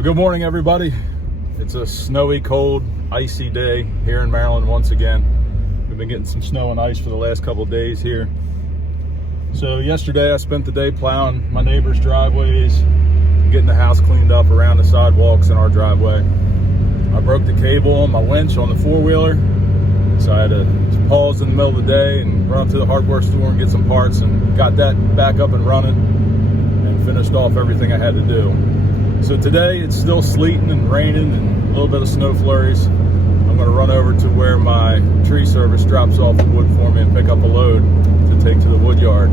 Good morning, everybody. It's a snowy, cold, icy day here in Maryland once again. We've been getting some snow and ice for the last couple of days here. So yesterday I spent the day plowing my neighbors' driveways, getting the house cleaned up around the sidewalks in our driveway. I broke the cable on my winch on the four-wheeler, so I had to pause in the middle of the day and run up to the hardware store and get some parts, and got that back up and running and finished off everything I had to do. So today it's still sleeting and raining and a little bit of snow flurries. I'm going to run over to where my tree service drops off the wood for me and pick up a load to take to the wood yard.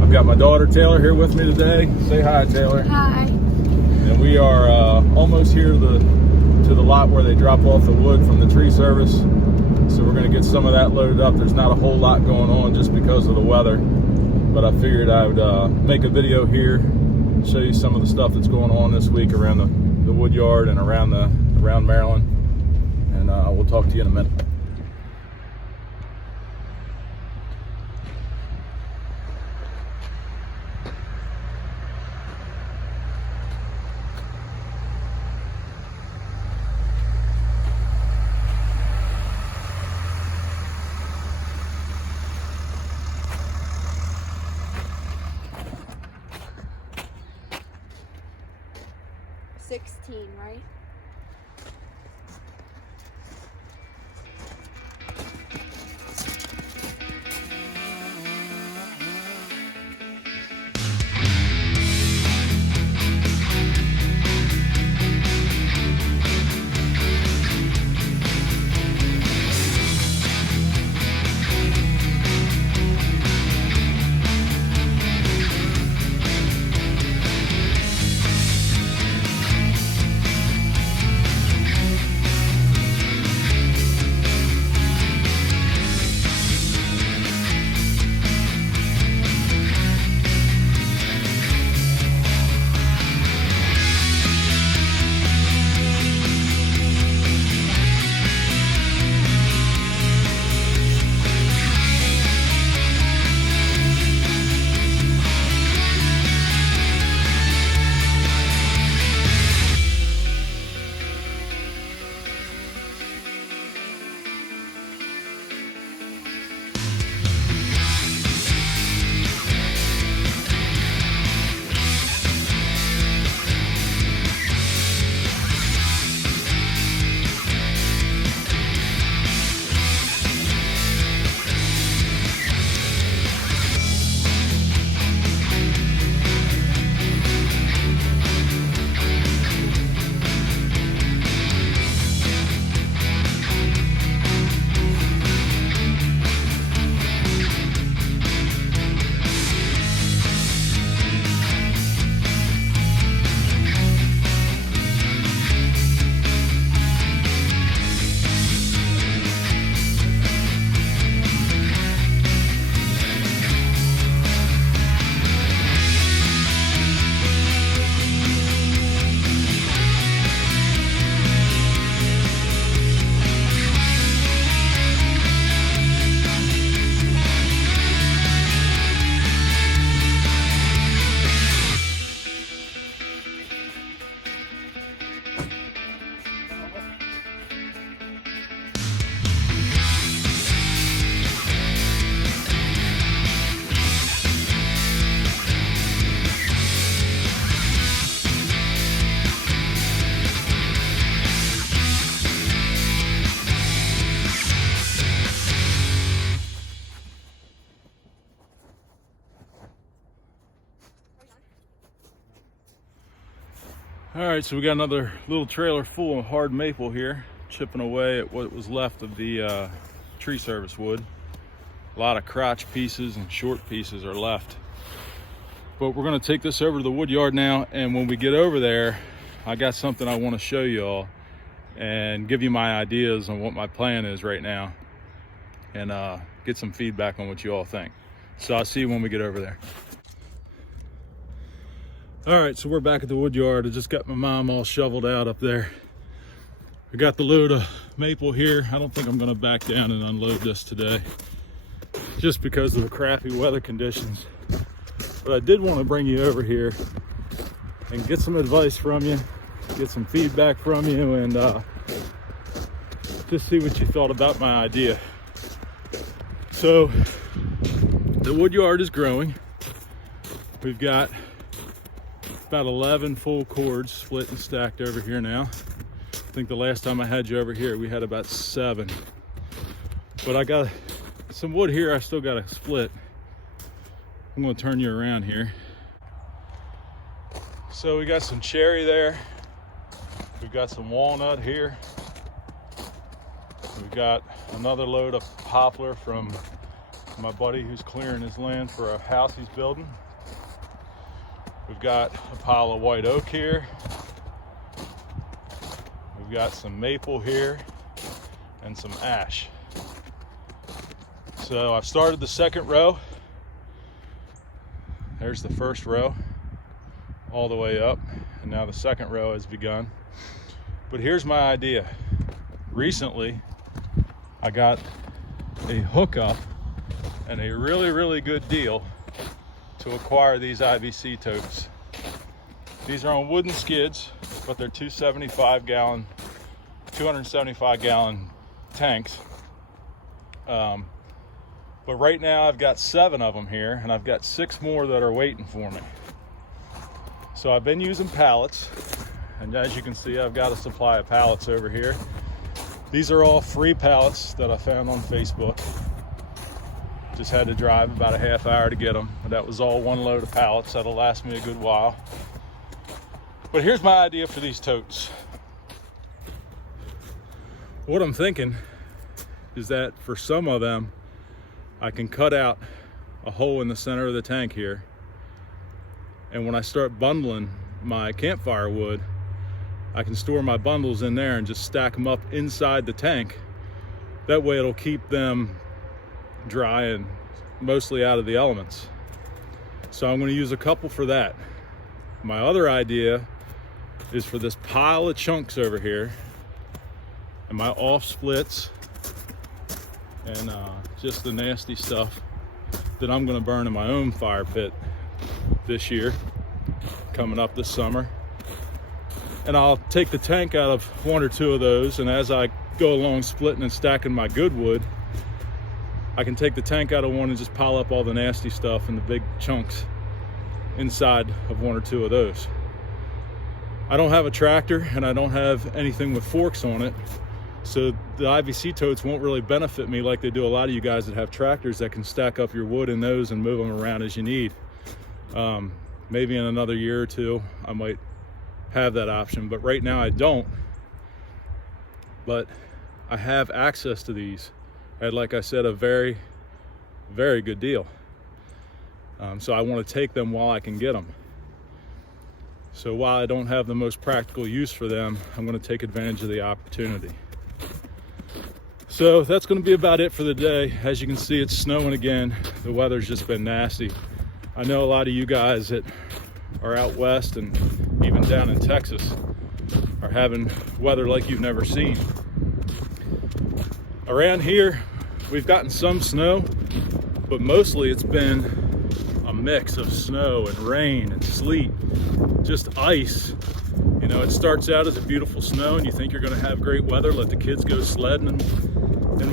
I've got my daughter Taylor here with me today. Say hi, Taylor. Hi. And we are almost here to the lot where they drop off the wood from the tree service. So we're going to get some of that loaded up. There's not a whole lot going on just because of the weather, but I figured I would make a video here, show you some of the stuff that's going on this week around the wood yard and around Maryland, and we'll talk to you in a minute. Right? All right, so we got another little trailer full of hard maple here, chipping away at what was left of the tree service wood. A lot of crotch pieces and short pieces are left. But we're gonna take this over to the wood yard now, and when we get over there, I got something I wanna show y'all and give you my ideas on what my plan is right now, and get some feedback on what you all think. So I'll see you when we get over there. All right, so we're back at the wood yard. I just got my mom all shoveled out up there. We got the load of maple here. I don't think I'm gonna back down and unload this today, just because of the crappy weather conditions. But I did want to bring you over here and get some advice from you get some feedback from you, and just see what you thought about my idea. So the wood yard is growing. We've got about 11 full cords split and stacked over here now. I think the last time I had you over here, we had about 7. But I got some wood here I still got to split. I'm going to turn you around here. So we got some cherry there. We've got some walnut here. We've got another load of poplar from my buddy who's clearing his land for a house he's building. We've got a pile of white oak here. We've got some maple here and some ash. So I've started the second row. There's the first row all the way up, and now the second row has begun. But here's my idea. Recently, I got a hookup and a really good deal to acquire these IBC totes. These are on wooden skids, but they're 275 gallon tanks. But right now I've got 7 of them here, and I've got 6 more that are waiting for me. So I've been using pallets, and as you can see, I've got a supply of pallets over here. These are all free pallets that I found on Facebook. Just had to drive about a half hour to get them. But that was all one load of pallets. That'll last me a good while. But here's my idea for these totes. What I'm thinking is that for some of them, I can cut out a hole in the center of the tank here. And when I start bundling my campfire wood, I can store my bundles in there and just stack them up inside the tank. That way it'll keep them dry and mostly out of the elements. So I'm going to use a couple for that. My other idea is for this pile of chunks over here and my off splits and just the nasty stuff that I'm going to burn in my own fire pit this year, coming up this summer. And I'll take the tank out of 1 or 2 of those, and as I go along splitting and stacking my good wood, I can take the tank out of one and just pile up all the nasty stuff in the big chunks inside of 1 or 2 of those. I don't have a tractor and I don't have anything with forks on it, so the IBC totes won't really benefit me like they do a lot of you guys that have tractors that can stack up your wood in those and move them around as you need. Maybe in another year or 2 I might have that option, but right now I don't. But I have access to these at, like I said, a very good deal. So I want to take them while I can get them. So while I don't have the most practical use for them, I'm going to take advantage of the opportunity. So that's going to be about it for the day. As you can see, it's snowing again. The weather's just been nasty. I know a lot of you guys that are out west and even down in Texas are having weather like you've never seen. Around here, we've gotten some snow, but mostly it's been a mix of snow and rain and sleet, just ice. You know, it starts out as a beautiful snow and you think you're going to have great weather, let the kids go sledding and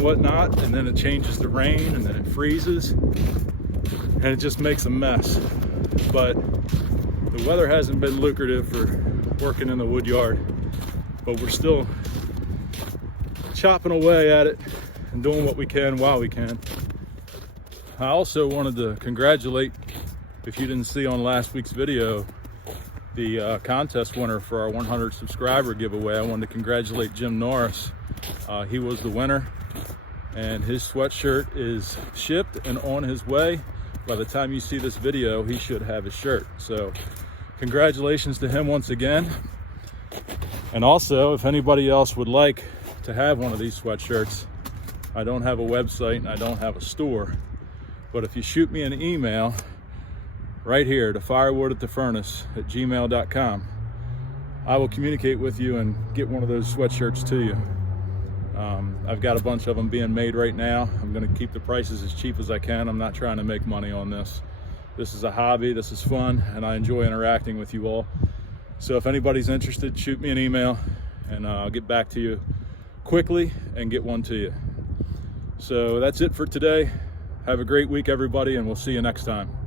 whatnot, and then it changes to rain and then it freezes and it just makes a mess. But the weather hasn't been lucrative for working in the wood yard, but we're still chopping away at it and doing what we can while we can. I also wanted to congratulate, if you didn't see on last week's video, the contest winner for our 100 subscriber giveaway. I wanted to congratulate Jim Norris. He was the winner, and his sweatshirt is shipped and on his way. By the time you see this video, he should have his shirt. So congratulations to him once again. And also, if anybody else would like to have one of these sweatshirts, I don't have a website and I don't have a store, but if you shoot me an email right here to firewood@thefurnace@gmail.com, I will communicate with you and get one of those sweatshirts to you. I've got a bunch of them being made right now. I'm going to keep the prices as cheap as I can. I'm not trying to make money on this. This is a hobby, this is fun, and I enjoy interacting with you all. So if anybody's interested, shoot me an email and I'll get back to you quickly and get one to you. So that's it for today. Have a great week, everybody, and we'll see you next time.